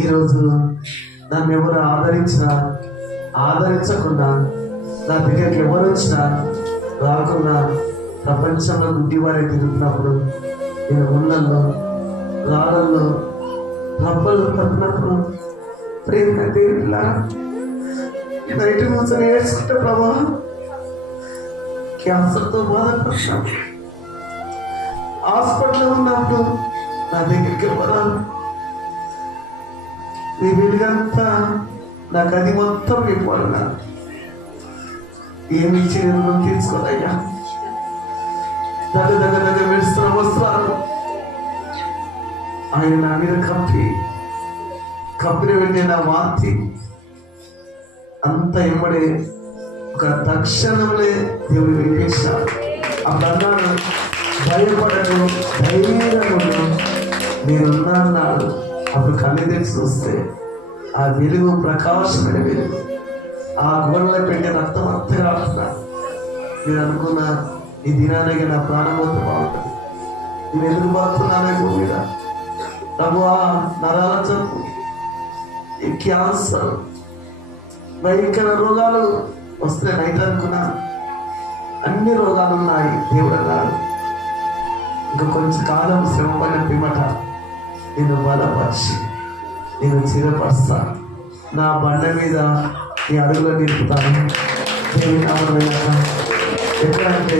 ఈరోజు నన్ను ఎవరు ఆదరించకుండా నా దగ్గరికి ఎవరు వచ్చినా రాకుండా ప్రపంచంలో గుడ్డివారే తిరుగుతున్నప్పుడు నేను ఊళ్ళల్లో రాళ్ళల్లో రబ్బలు పడినప్పుడు ప్రేమ దేవుడిలా నైట్ కూర్చొని ఏడ్చుకుంటే ప్రభా క్యాన్సర్తో బాధపడుతున్నాం, హాస్పిటల్లో ఉన్నప్పుడు నా దగ్గరికి ఎవరాలు నీ వెలుగంతా నాకు అది మొత్తం ఇవ్వాలన్నా ఏమి ఇచ్చి నేను తీసుకోదయ్యా. దగ్గర మెడుస్తున్న వస్త్రాలు ఆయన నా మీద కప్పిన వెంటనే నా వాంతి అంత ఎమ్మడే ఒక తక్షణంలో దేవుడు వినిపించాడు. అన్నాడు భయపడను, ధైర్యంగా నేనున్నా అన్నాడు. అప్పుడు కళ్ళు తెరిచి చూస్తే ఆ వెలుగు ప్రకాశమైన వెలుగు, ఆ గోడలో పెట్టే రక్తం అంతగా ఆడుతున్నాడు. నేను అనుకున్నా ఈ దినానికి నా ప్రాణం అంతా బాగుంటుంది. నేను ఎందుకు బాగుతున్నానే భూమి మీద ప్రభువా, నరాల జబ్బు, ఈ క్యాన్సర్, భయంకర రోగాలు వస్తే నైట్ అనుకున్నా అన్ని రోగాలు ఉన్నాయి. దేవుడు అన్నాడు ఇంకా కొంచెం కాలం శ్రమ పడిన పిమ్మట నేను బలపరిచి నేను చిరపరుస్తా, నా బండ మీద నీ అడుగులో నిలుపుతాను. ఎట్లంటే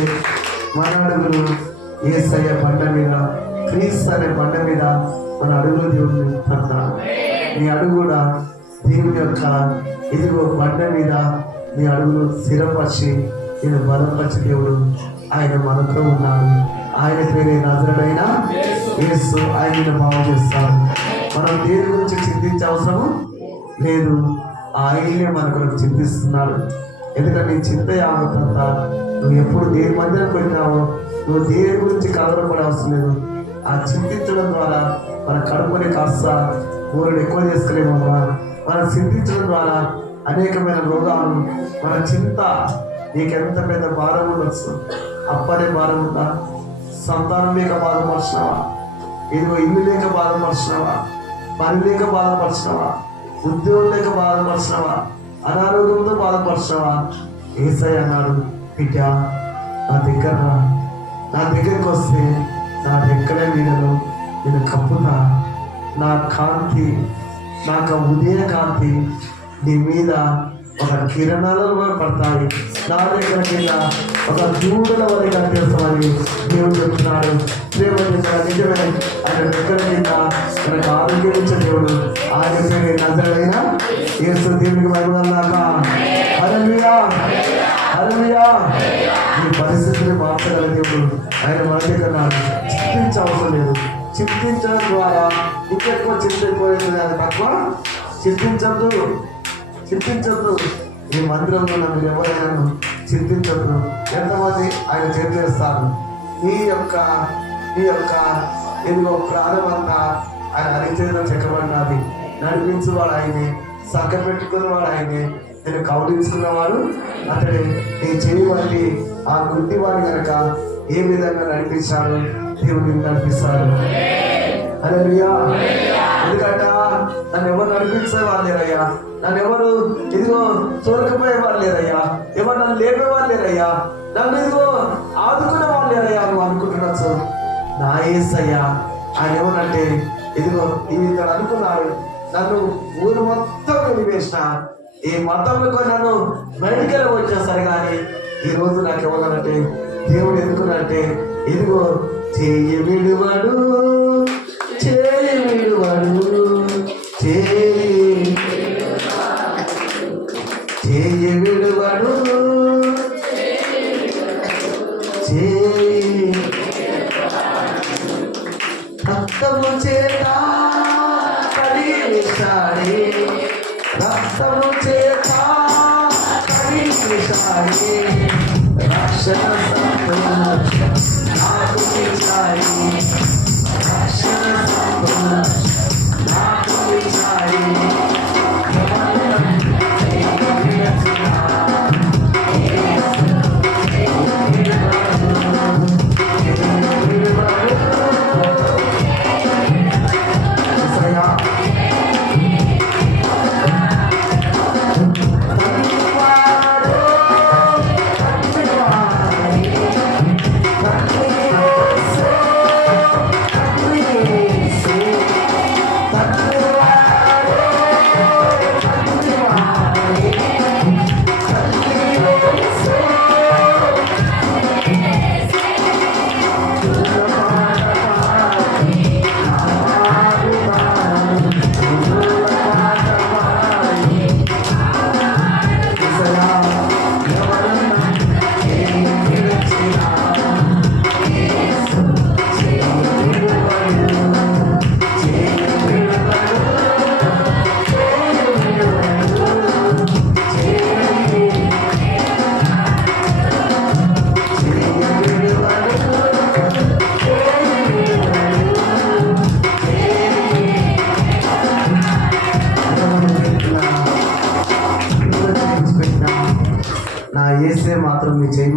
మన అడుగులు యేసయ్య బండ మీద, క్రీస్తు అనే బండ మీద మన అడుగులు దేవుడు నిలుపుతాడు. నీ అడుగు కూడా దేవుని యొక్క ఇదిగో బండ మీద నీ అడుగులు స్థిరపరిచి నేను బలపరిచి దేవుడు ఆయన మనతో ఉన్నాడు. ఆయన పేరే నజరేయుడైన యేసు. ఆయన బాగు చేస్తాడు. మనం దేని గురించి చింతించే అవసరము లేదు, ఆయనే మన కొరకు చింతిస్తున్నాడు. ఎందుకంటే నీ చింత యావత్తంతా నువ్వు ఎప్పుడు దేని మధ్యలో పెట్టినావో నువ్వు దేని గురించి కలవరపడే అవసరం లేదు. ఆ చింతించడం ద్వారా మన కడుపుని కాస్త ఊరిని ఎక్కువ చేసుకోలేమమ్మా. మనం చింతించడం ద్వారా అనేకమైన రోగాలు, మన చింత నీకెంత పెద్ద భారం ఉండొచ్చు. అప్పనే భారం ఉందా? సంతానం లేక బాధపరిచినావా? ఇదిగో ఇల్లు లేక బాధపరిచినావా? పని లేక బాధపరిచినావా? ఉద్యోగం లేక బాధపరిచినావా? అనారోగ్యంతో బాధపరిచినావా? యేసయ్య అన్నాడు, బిడ్డ నా దగ్గరికి వస్తే నా రెక్కల నీడలో నేను కప్పుతా. నా కాంతి, నాకు ఉదయ కాంతి నీ మీద ఒక కిరణాలు పడతాయి. నా దగ్గర కింద ఒక దూడల వరకు కనిపిస్తామని దేవుడు చెప్తున్నాడు. దేవుడు నిజమే. ఆయన దగ్గర కింద మనకు ఆరోగ్యం ఇచ్చే దేవుడు. ఆయన పేరు నజరేయుడైన యేసు. దేవునికి మహిమగాక. హల్లెలూయా, హల్లెలూయా. ఈ పరిస్థితిని మార్చగల దేవుడు ఆయన మన దగ్గర నాడు. చింతించే అవసరం లేదు. చింతించడం ద్వారా ఇంకెక్కువ చింత ఎక్కువైతుంది. అది తక్కువ చింతించద్దు. ఈ మందిరంలో నన్ను ఎవరైనా చింతించద్దు. ఎంతమంది ఆయన చేస్తారు. నీ యొక్క ఎదుగో ప్రాణం అంతా ఆయన అరిచేతిలో చెక్కబడినది. నడిపించువాడు ఆయనే, సగ్గ పెట్టుకున్నవాడు ఆయనే, నేను కౌలించుకున్నవాడు అతడే. నీ చేయి వంటి ఆ గుడ్డివాడు కనుక ఏ విధంగా నడిపించాడు దేవుడిని నడిపిస్తాడు. హల్లెలూయా. ఎందుకంట నన్ను ఎవరు నడిపించే వాళ్ళు లేరయ్యా, నన్ను ఎవరు ఇదిగో చూడకపోయే వాళ్ళు లేరయ్యా, ఎవరు నన్ను లేపే వాళ్ళు లేరయ్యా, నన్ను ఇదిగో ఆదుకునే వాళ్ళు లేరయ్యా నువ్వు అనుకుంటున్నావు. నా యేసయ్యా ఆయన ఎవరంటే ఇదిగో ఇక్కడ అనుకున్నాడు. నన్ను ఊరు మొత్తం వెలివేసిన ఈ మతంలో నన్ను బయటికి వచ్చేస్తారు. కానీ ఈ రోజు నాకు ఎవరంటే దేవుడు ఎందుకునంటే ఇదిగో చేయి విడువాడు, చేయి విడువాడు, చేయి విడువాడు, చేయి రక్తము చేత కడిగేశాడే, రక్తము చేత కడిగేశాడే, రక్షణ నాకు ఇచ్చాయి, రక్షణ నాకు ఇచ్చాయి.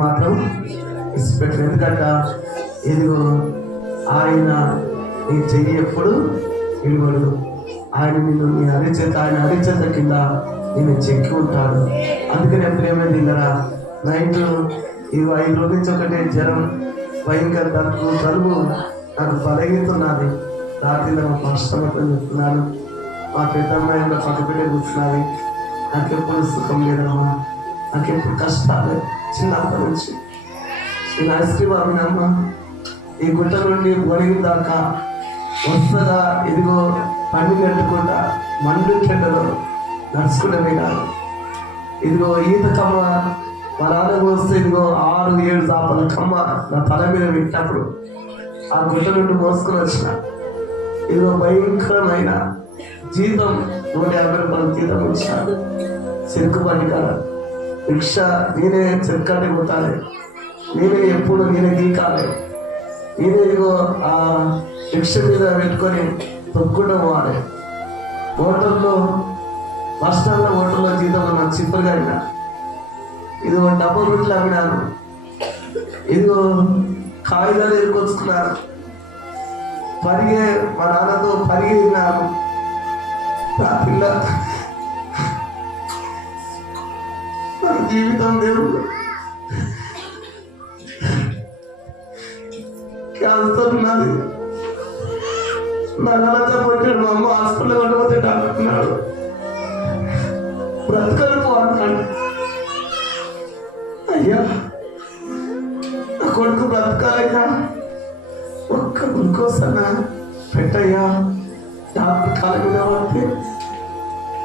మాత్రం ఇచ్చిపెట్టలేదు. ఎందుకంటే ఇదిగో ఆయన నీ చెయ్యి ఎప్పుడు విలువడు. ఆయన నిన్ను ఆయన అరిచేత కింద నేను చెక్కి ఉంటాడు. అందుకని ఎప్పుడేమైంది ఇలా నైట్ ఈ 5 రోజుల నుంచి ఒకటే జ్వరం, భయంకర తలుపు నాకు బలహీతున్నది. రాత్రి కష్టపడుతూ చెప్తున్నాను. మా పెద్దమ్మాయిలో పక్కపెట్టే కూర్చున్నది. నాకెప్పుడు సుఖం లేదమ్మా, నాకెప్పుడు కష్టాలే. చిన్నప్పటి నుంచి నేను ఐస్క్రీమ్ అమ్మినమ్మా, ఈ గుట్ట నుండి బొలిగిన దాకా వరుసగా ఇదిగో పండు కట్టుకుంటా మండు చెడ్డలో నడుచుకుంటూ పోయినాను. ఇదిగో ఈత కమ్మ మా నాన్న వస్తే ఇదిగో 6-7 చాపల కమ్మ నా తల మీద పెట్టినప్పుడు ఆ గుట్ట నుండి మోసుకొని వచ్చిన. ఇదిగో భయంకరమైన జీతం 150 రూపాయల జీతం ఇచ్చాను. చెరుకు బండి కాడ రిక్షా నేనే చెరుకట్టి కొట్టాలి, నేనే ఎప్పుడు నేనే గీకాలి, నేనే ఇదిగో ఆ రిక్షా మీద పెట్టుకొని తొక్కుంటూ పోవాలి. హోటల్లో బస్ స్టాండ్లో హోటల్లో జీతం నాకు సింపుల్గా అయినా. ఇదిగో డబ్బు రొట్టెలు అమ్మినాను. ఇదిగో కాగితాలు ఎరుకొచ్చుకున్నాను. పరిగే మా నాన్నతో పరిగే తిన్నాను. నా పిల్ల నా జీవితం దేవుడు క్యాన్సర్ ఉన్నది. నా నాన్నతో కొట్టాడు. మా అమ్మ హాస్పిటల్ కొట్టబోతే డాక్టర్ అన్నాడు బ్రతకలు అంటున్నాడు. అయ్యా నా కొడుకు బ్రతకాలయ్యా, ఒక్క గ్లూకోజ్ అన్నా పెట్టయ్యా. డాక్టర్ కాలం మీద పడితే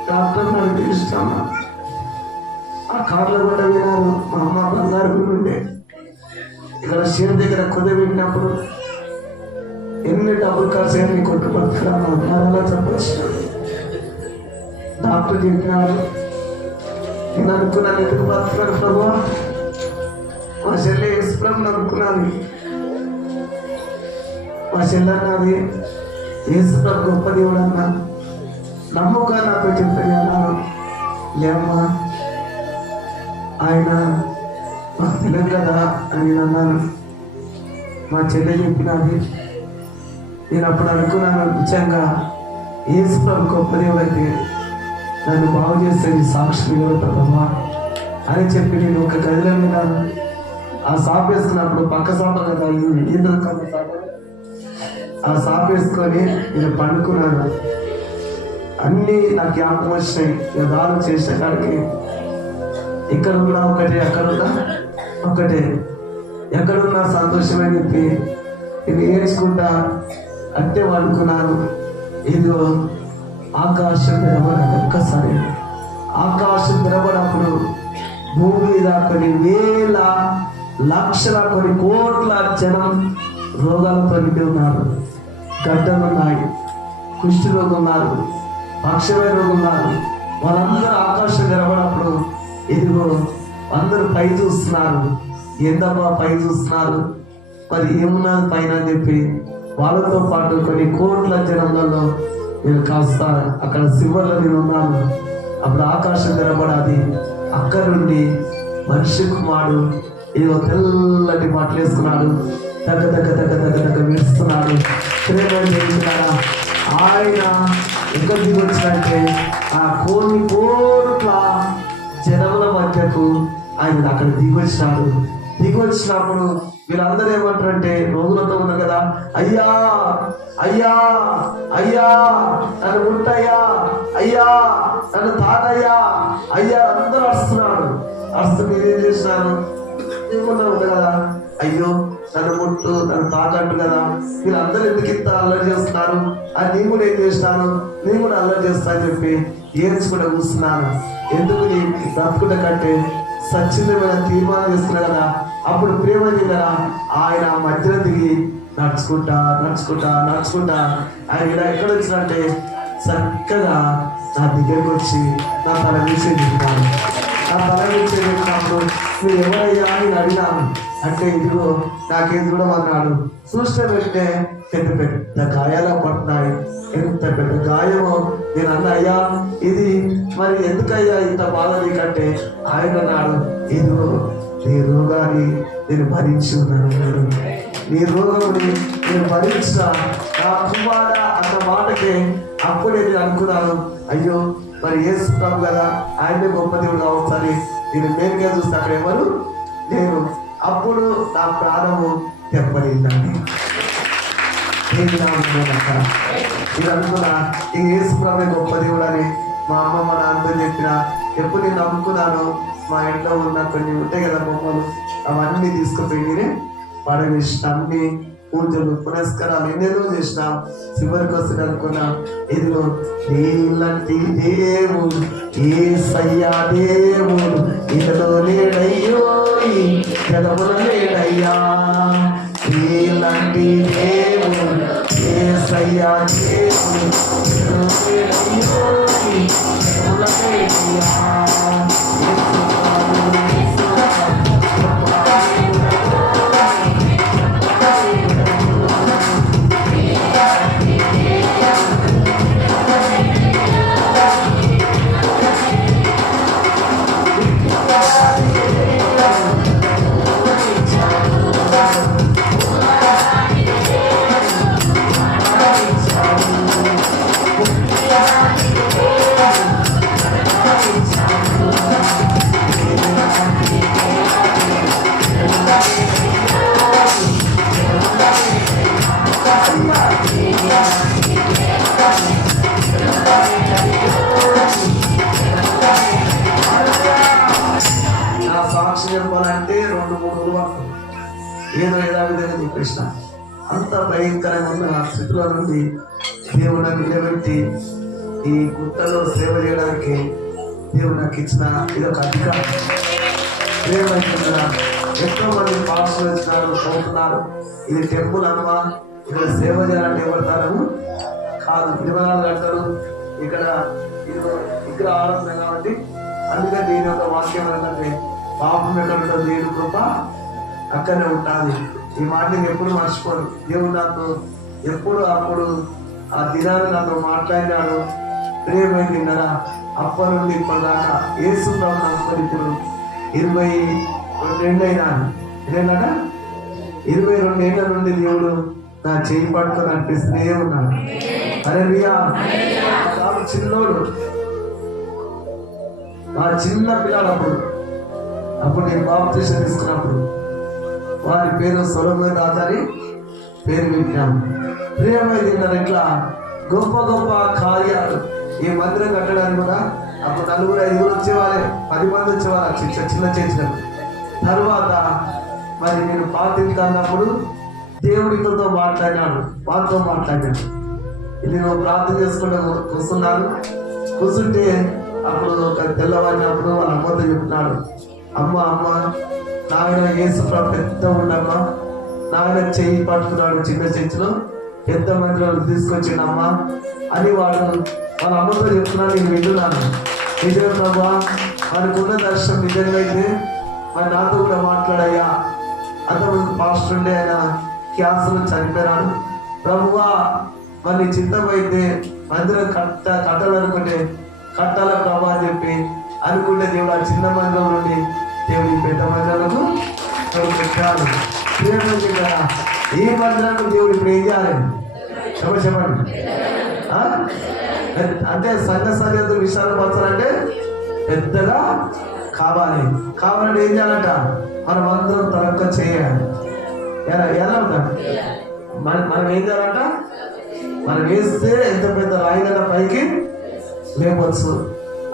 డాక్టర్ నాకు ఇష్టం. ఆ కార్లో కూడా వినారు. మా అమ్మ బంగారు ఉండే ఇక్కడ షేర్ దగ్గర కుదబెట్టినప్పుడు ఎన్ని డబ్బులు ఖర్చు అయ్యి కొట్టు బతుకులా చెప్పచ్చు. డాక్టర్ చెప్పినారు. నేను అనుకున్నాను ఎందుకు బతుకున్నాను ప్రభు, మా చెల్లె యేసుప్రభుని అనుకున్నాను. మా చెల్లె అన్నది యేసుప్రభు గొప్ప దేవుడు అన్నా. నమ్మకం నాతో చెప్పని అన్నాను. లేమ్మా ఆయన మాకు తెలియదు కదా అని నేను అన్నాను. మా చెల్లె చెప్పినది. నేను అప్పుడు అనుకున్నాను, నిజంగా యేసుప్రభు గొప్ప దేవుడు అయితే నన్ను బాగు చేస్తే సాక్షి నిలబడతావా అని చెప్పి నేను ఒక గదిలో విన్నాను. ఆ సాప్ వేసుకున్నప్పుడు పక్క సాప కదా ఆ సాప్ వేసుకొని నేను పండుకున్నాను. అన్నీ నాకు జ్ఞాపకం వచ్చినాయి. దానం చేసే కాడికి ఇక్కడ కూడా ఒకటే, అక్కడ కూడా ఒకటే, ఎక్కడున్నా సంతోషమని చెప్పి నేను ఏడ్చుకుంటా అంటే వండుకున్నాను. ఇదిగో ఆకాశం నిలబడాలి. ఒక్కసారి ఆకాశం నిలబడినప్పుడు భూమి మీద కొన్ని వేల లక్షల కొన్ని కోట్ల జనం రోగాలతో నిండి ఉన్నారు. గడ్డలు ఉన్నాయి, కుష్టి రోగం ఉన్నారు, పక్షమైన రోగం ఉన్నారు. వాళ్ళందరూ ఆకాశం నిలబడినప్పుడు ఇదిగో అందరూ పై చూస్తున్నారు. ఏందమ్మా పై చూస్తున్నారు, మరి ఏమున్నది పైన అని చెప్పి వాళ్ళతో పాటు కొన్ని కోట్ల జనంలో నేను కాస్త అక్కడ శివర్లో నేను ఉన్నాను. అప్పుడు ఆకాశం నిలబడాది. అక్కడ నుండి మనిషి కుమారుడు ఏదో తెల్లటి బట్టలు వేసుకున్నాడు. దగ్గర దగ్గర దగ్గర దగ్గర దగ్గర విడుస్తున్నాడు. చేస్తున్నాడా ఆయన ఎక్కడ దిగి వచ్చినట్టే ఆ కొన్ని కోట్ల జనముల మధ్యకు ఆయన అక్కడ దిగి వచ్చినాడు. దిగి వచ్చినప్పుడు వీళ్ళందరూ ఏమంటారంటే రోగులతో ఉన్నారు కదా, అయ్యా అయ్యా అయ్యా నన్ను ముట్టయ్యా, అయ్యా నన్ను తాగయ్యా, అయ్యా అందరూ అరుస్తున్నాడు. అరుస్తూ మీరేం చేసినారు ఏమన్నా ఉంది కదా, అయ్యో నన్ను ముట్టు నన్ను తాకంటు కదా, వీళ్ళందరూ ఎందుకు ఇంత అల్లరి చేస్తున్నారు అని నేను కూడా ఏం చేసినాను, నేను కూడా అల్లరి చేస్తా అని చెప్పి ఏడ్చుకుంటూ కూర్చున్నాను. ఎందుకు నీ బ్రతుకుంటే కంటే సచ్చితమైన తీర్మానం చేస్తున్నా కదా. అప్పుడు ప్రేమ కదా ఆయన మధ్యలో దిగి నడుచుకుంటా నడుచుకుంటా నడుచుకుంటా ఆయన ఇలా ఎక్కడ వచ్చినంటే చక్కగా నా దగ్గరకు వచ్చి నా తల వీసే చెప్తాను. నా తల వీసే చెప్పినప్పుడు నువ్వు ఎవరయ్యా అని అడిగినాను. అంటే ఇదిగో నాకేం చూడమన్నాడు. చూస్తే వెంటనే పెద్ద పెద్ద గాయాలు పడుతున్నాయి. ఎంత పెద్ద గాయమో. నేను అన్న అయ్యా ఇది మరి ఎందుకయ్యా ఇంత బాధ నీకంటే ఆయన అన్నాడు, ఇదిగో నీ రోగాన్ని నేను భరించి ఉన్నాను, నీ రోగముని నేను భరించిన నా కుమారా అన్న మాటకే అప్పుడే నేను అనుకున్నాను, అయ్యో మరి యేసు ప్రభు కదా, ఆయనే గొప్ప దేవుడు కావచ్చని నేను మేలుగా చూస్తే అక్కడ ఎవరు నేను. అప్పుడు నా ప్రాణము తెప్పడిందండి. నేను అనుకున్నా ఈ యేసు ప్రభు గొప్ప దేవుడు అని మా అమ్మ మా నాన్నతో చెప్పిన. ఎప్పుడు నేను నమ్ముకున్నాను, మా ఇంట్లో ఉన్న కొన్ని ఉంటాయి కదా బొమ్మలు, అవన్నీ తీసుకుపోయి పడవేసిన. అన్ని పూజలు పునస్కారాలు ఎన్నెన్నో చేసినాం. చివరికి వస్తుంది అనుకున్నా, ఇదిగో నీలాంటి దేవుడు యేసయ్యా దేవుడు ఇదిలో లేడయ్యో, ఈ జగమున లేడయ్యా. నీలాంటి దేవుడు యేసయ్యా దేవుడు ఇదిలో లేడయ్యో, ఈ జగమున లేడయ్యా. చెప్పాలంటే 2-3 రోజులు ఏదో విధంగా చెప్పేసిన. అంత భయంకరంగా ఉన్న స్థితిలో నుండి దేవుడు నాకు నిలబెట్టి ఈ గుట్టలో సేవ చేయడానికి దేవుడు నాకు ఇచ్చిన ఇదొక అధికారం. ఏమైతుందా, ఎంతో మంది పాస్టర్లు వచ్చినారు, పోతున్నారు. ఇది టెంపుల్ అమ్మా, ఇక్కడ సేవ చేయాలంటే ఎవరు కాదు, 24 గంటలు ఇక్కడ ఇక్కడ ఆరాధన కాబట్టి. అందుకని దీని యొక్క వాక్యం ఏంటంటే, పాపం ఎక్కడ ఉంటుంది దేవుడు కృప అక్కడనే ఉంటుంది. ఈ మాట నేను ఎప్పుడు మర్చిపోను. దేవుడు నాకు ఎప్పుడు అప్పుడు ఆ దినాన్ని నాతో మాట్లాడినాడు. ప్రేమైందిన్నరా అప్పటి నుండి ఇప్పటిదాకా యేసు ప్రభువుని నమ్ముకొని ఇప్పుడు 22 అయినాను. ఇదేనా 22 ఏళ్ళ నుండి దేవుడు నా చేయి పట్టుకొని అనిపిస్తూనే ఉన్నాడు. హల్లెలూయా. చాలా చిన్నోడు, నా చిన్న పిల్లలప్పుడు నేను బాప్తిసం తీసుకున్నప్పుడు వారి పేరు సొలొమోను రాజు అని పేరు పెట్టాము. ప్రియమైంది ఇట్లా గొప్ప గొప్ప కార్యాలు ఈ మందిరం కట్టడానికి కూడా అప్పుడు 4-5 వచ్చేవాళ్ళే, 10 మంది వచ్చేవాళ్ళు చిన్న చేసినప్పుడు. తర్వాత మరి నేను పాతింటి అన్నప్పుడు దేవుడితో మాట్లాడినాడు, వాళ్ళతో మాట్లాడాను. నేను ప్రార్థన చేసుకుంటూ కూర్చుంటే అప్పుడు ఒక తెల్లవారినప్పుడు వాళ్ళ అమ్మతో చెప్తున్నాడు, అమ్మ నాయన యేసు ప్రభు పెద్ద ఉండమ్మా, నాయన చెయ్యి పట్టుకున్నాడు చిన్న చర్చిలో, పెద్ద మందిలో తీసుకొచ్చిండమ్మా అని వాళ్ళ అమ్మతో చెప్తున్నాను. నేను వింటున్నాను. నిజమే ప్రభా, మనకున్న దర్శనం నిజంగా అయితే మరి నాతో కూడా మాట్లాడయ్యా. అంతమంది పాస్టర్ ఉండే ఆయన క్యాన్సర్ చనిపోయినాడు. ప్రభువా మరి చిత్తమైతే మందిరం కట్టాలనుకుంటే కట్టాల ప్రభా అని చెప్పి అనుకుంటే దేవుడు ఆ చిన్న మందిరం నుండి దేవుడి పెద్ద మందిరాలకు పెట్టాడు. ఈ మందిరానికి దేవుడు ఇప్పుడు ఏం చేయాలి చెప్పండి. అంటే సంఘ సరిహద్దు విషయాలు పంచాలంటే పెద్దగా కావాలంటే ఏం చేయాలంట, మనం అందరం తరక్క చేయాలి. ఎలా ఉంటాం మనం ఏం చేయాలంట, మనం వేస్తే ఎంత పెద్ద రాయిగల పైకి లేవచ్చు.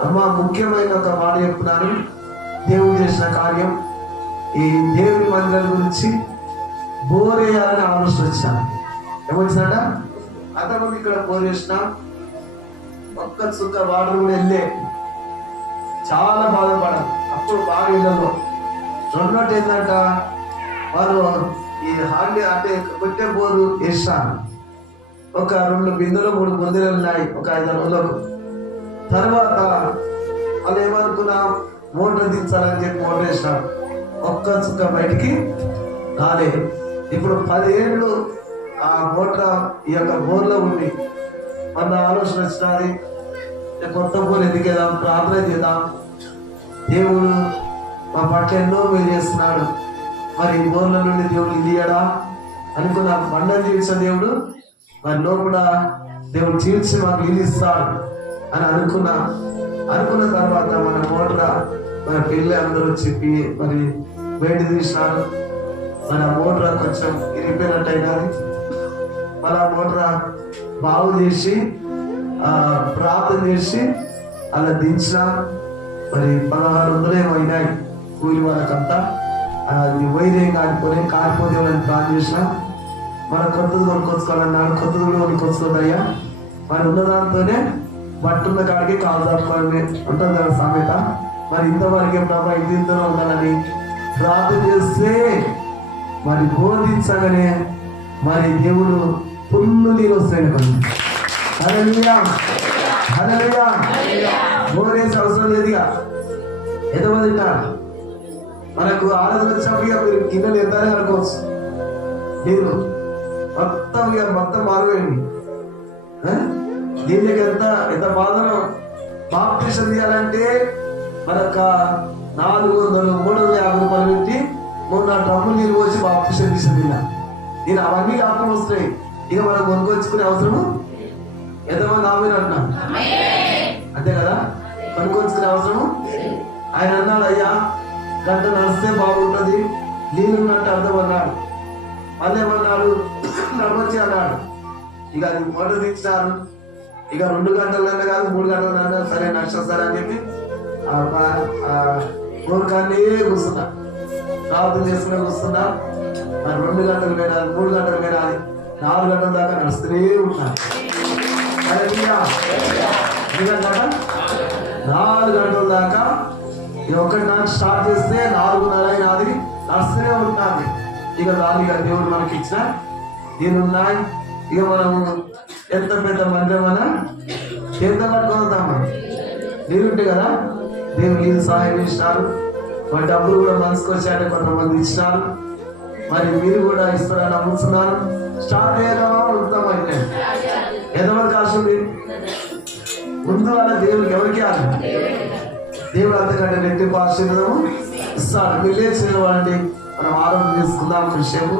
అమ్మ ముఖ్యమైన ఒక మాట చెప్తున్నాను. దేవుడు చేసిన కార్యం, ఈ దేవుని మందిరం గురించి బోరేయాలని ఆలోచన వచ్చాను. ఏమొచ్చిందంట, అంతమంది ఇక్కడ బోర్ చేసిన ఒక్క చుక్క వాటర్ కూడా వెళ్ళే చాలా బాధపడాలి. అప్పుడు బాగా ఇళ్ళలో రెండోటి ఏంటంట, వాళ్ళు ఈ హాండి అంటే కొట్టే బోరు వేస్తాను. ఒక 2 బిందెలు 3 బొందెలు ఉన్నాయి ఒక 5 రోజులకు. తర్వాత వాళ్ళు ఏమనుకున్నా మోటార్ దించాలని చెప్పి మోటార్ వేసినారు. ఒక్క చుక్క బయటికి రాలేదు. ఇప్పుడు 10 ఏళ్ళు ఆ మోటార్ ఈ యొక్క బోర్లో ఉంది. మన ఆలోచన వచ్చినది, కొత్త బోర్ ఎందుకేద్దాం, ప్రార్థన చేద్దాం, దేవుడు మా పట్ల ఎన్నో మీరు చేస్తున్నాడు. మరి ఈ బోర్ల నుండి దేవుడు ఇయ్యడా అనుకున్న బండను తీర్చిన దేవుడు మరి లోపల దేవుడు తీర్చి మాకు ఇల్లు ఇస్తాడు అని అనుకున్న తర్వాత మన మోటార్ మన పిల్లలు అందరూ చెప్పి మరి వేడి తీసినారు. మన మోటార్ కొంచెం ఇరిగిపోయినట్టు అయినది. మన మోటార్ బాగు చేసి ప్రార్థన చేసి అలా దించిన మరి 1600 ఏమో అయినాయి కూలి వాళ్ళకంతా. అది వైరేం కాలిపోతే వాళ్ళని ప్రార్థన చేసిన. మన కొత్తది కొనుక్కొచ్చుకోవాలన్నాడు. కొత్తది కూడా కొనుక్కొచ్చుకోదయ్యా. మరి ఉన్న దాంతోనే బట్టున్న కాడికి కాలు దాపుకోవాలని ఉంటుంది కదా సామెత. మరి ఇంతవరకే ప్రభా ఇంతలో ఉండాలని ప్రార్థన చేస్తే మరి బోధించగానే మరి దేవుడు పుల్లు నీళ్ళు వస్తాయి కదా. హల్లెలూయా హల్లెలూయా. బోరేసే అవసరం లేదుగా. ఎంతమంది మనకు ఆరాధన వచ్చినప్పుడు మీరు గిన్నెలు ఎంతనే అనుకోవచ్చు. నేను మొత్తం మారిపోయింది. దీనికి ఎంత బాధను బాప్టిజం తీయాలంటే మనక 400-350 రూపాయలు పెట్టి 3-4 డ్రమ్ములు నీళ్ళు పోసి బాప్టిజం తీసింది. నేను అవన్నీ కాకుండా వస్తాయి. ఇక మనం కొనుక్కొచ్చుకునే అవసరము ఎంతమంది ఆమెను అంటున్నా అంతే కదా. కొనుక్కొచ్చుకునే అవసరము ఆయన అన్నాడు, అయ్యా గంట నడిస్తే బాగుంటుంది నీళ్ళున్నట్టు అర్థం అన్నాడు. మళ్ళీ ఏమన్నాడు, నడవచ్చి అన్నాడు. ఇక అది మొదట తీర్చినారు. ఇక 2 గంటలన్నా కాదు 3 గంటలన్నా సరే నష్టం సరే అని చెప్పి కోరికాన్ని కూర్చున్నా, ప్రార్థన చేసుకునే కూర్చున్నా. 2 గంటలు పోయినా 3 గంటలు పోయినా 4 గంటల దాకా నడుస్తూనే ఉంటాను. 4 గంటల దాకా ఒకటి నాకు స్టార్ట్ చేస్తే 4:30 నాది నడుస్తూనే ఉంటుంది. ఇక దానిగా దేవుడు మనకి ఇచ్చిన నేనున్నాయి. ఇక మనం ఎంత పెద్ద మందిరమన్నా ఎంత పట్టుకుందామా నీళ్ళుంటే కదా. దేవుడు నీళ్ళు సహాయం చేసినారు. మరి డబ్బులు కూడా మనసుకు వచ్చాయంటే కొంతమంది ఇచ్చినారు. మరి మీరు కూడా ఇస్తారని నమ్ముతున్నారు. స్టార్ట్ చేయగలమా ఉంటామైతే ఎంతవరకు ఆశ ఉంది ముందు అలా దేవుడికి ఎవరికి ఆశ. దేవుడు అంతకంటే రెట్టింపు ఆశీర్వాదము ఇస్తాడు. మీరు లేచిన వాడిని మనం ఆరోగ్యం తీసుకుందాం విషయము.